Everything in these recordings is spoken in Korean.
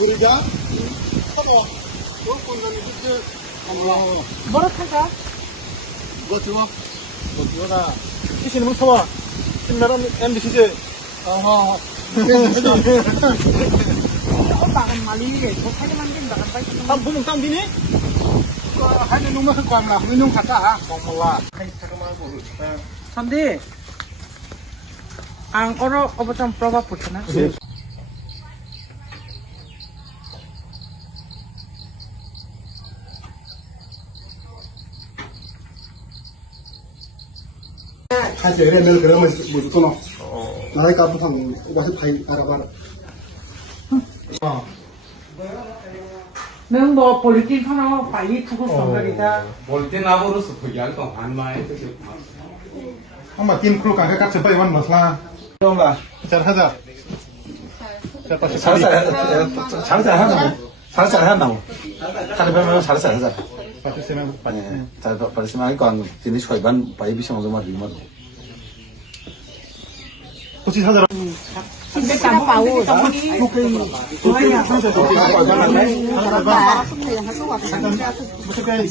우리가 서버 건강이 그때 뭐라 할까? 뭐 들어? 뭐 들어나 키시는 서버 신나는 MBC제 Bạn mà lý để có phải mang đến bạn phải 한 분은 땀비니? 하는 놈만 갖고 하면 하는 놈 갖다 몰라 Sunday. Ang oro obatang proba putana. 하지 그래 내가 그러면 뭐 또 나라에 가도 상 와서 파이 알아봐라 Nâng bộ politin khano phải thu hút sống người ta. 볼때 나버렸어. 그 양동 반마에 되게 한번 긴 크루 가게 같이 빨리 만 마슬라 그런가 잘 하자 잘잘 한다고. 다들 보면 잘잘 하자. 받으시면 잘 받으시면 이건 진이 거의반 바이비 시험 좀 하지 뭐. 혹시 찾아라 Cái cảm bảo trong cái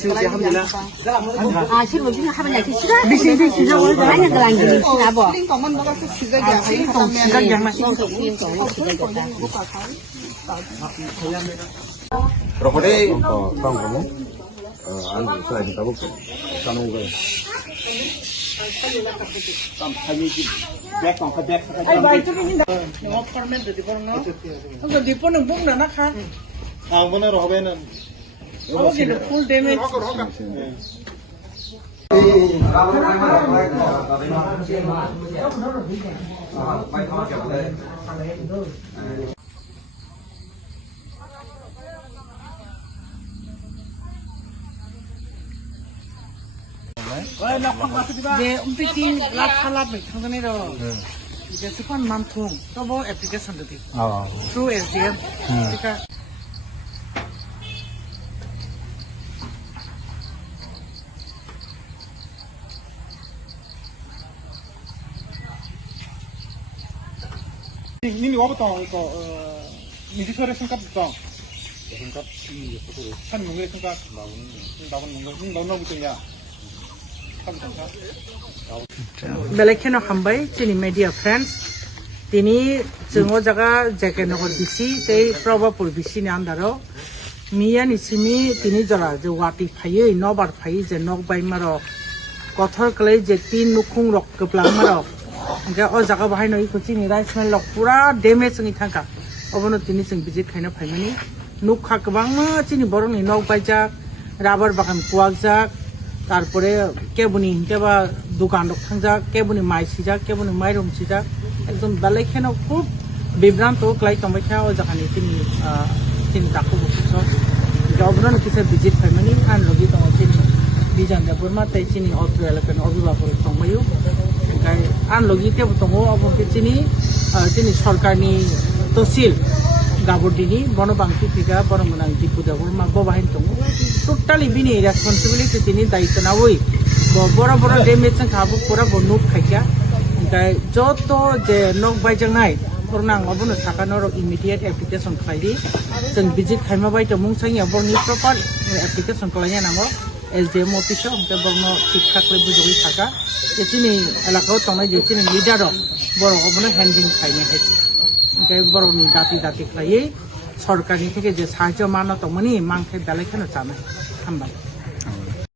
실로 지금 하면 이렇게 시간 미신이 지금 오늘 많이 그런 게 있나 봐. 시각 양말 Rokode bang kamu anu saya kita buka. Kamu ke. Ai vậy chứ cái gì đó. Nó format được không nó? Không có đi po nung bung na kha. 다음번에 로베는 Có cái được full damage. Để tin lát lát mình không có này đâu. Để sự quan mam thùng, tôi bảo application được đi. Through SDM.Tika. 님이 와부터 이거 미디설의 성값부터 성값 한 농구의 성값 나온 농구 너너부터야 Belakeno hambai chini media friends tini chungo jaga jake no disi tei probably bisi ni andaro miya ni simi tini jara je wati phai no bar phai je nok bai maro kothor klei je tin nukhung rok keplang maro ga o jaga bahai no iko chini rice mill lok pura damage ni thangka obono tini chung visit khaina phaimani nukha kwbang ma chini borong ni nok bai jak rubber bagan kuak jak তারপরে কেবুনি কেবা দোকান থাকজাক কেবুনি মাই সিজাক কেবুনি মাইরম সিজাক একদম বেলাইখানে খুব বিভ্রান্ত ক্লাই তমাইখা ও জাখানি তিনি তাকো বুঝছ জবরন কিছু ভিজিট ফাইমানি আন লগি দङ তিনি বিজান দেবরমা তাই চিনি অত্র এলাকার অভিভাবক দংমায়ু গাই আন লগি তেব দङ অবকে চিনি সরকারনি তহসিল গাবরদিনি বনবাংতি ফিগা বনমনাং দিপু দেবরমা ববাহিন দङ totally bini responsibility tini daito na oi bora bora damage ang khabu pura bonuk khaikya dai joto je nok bai jangnai pornang obono sakano ro immediate application khairi jeng visit khaima bai to mung sangi borni proper application khalanya nango SDM office te borno ঠিকঠাক le bujoi thaka etini elakao tongnai je tini leader ro boro obono handling khaine heti dai boroni dati khlai সরকারি থেকে যে সাহায্য মানো তো মনি মাংখে বেলাইখানে চামে হামবাই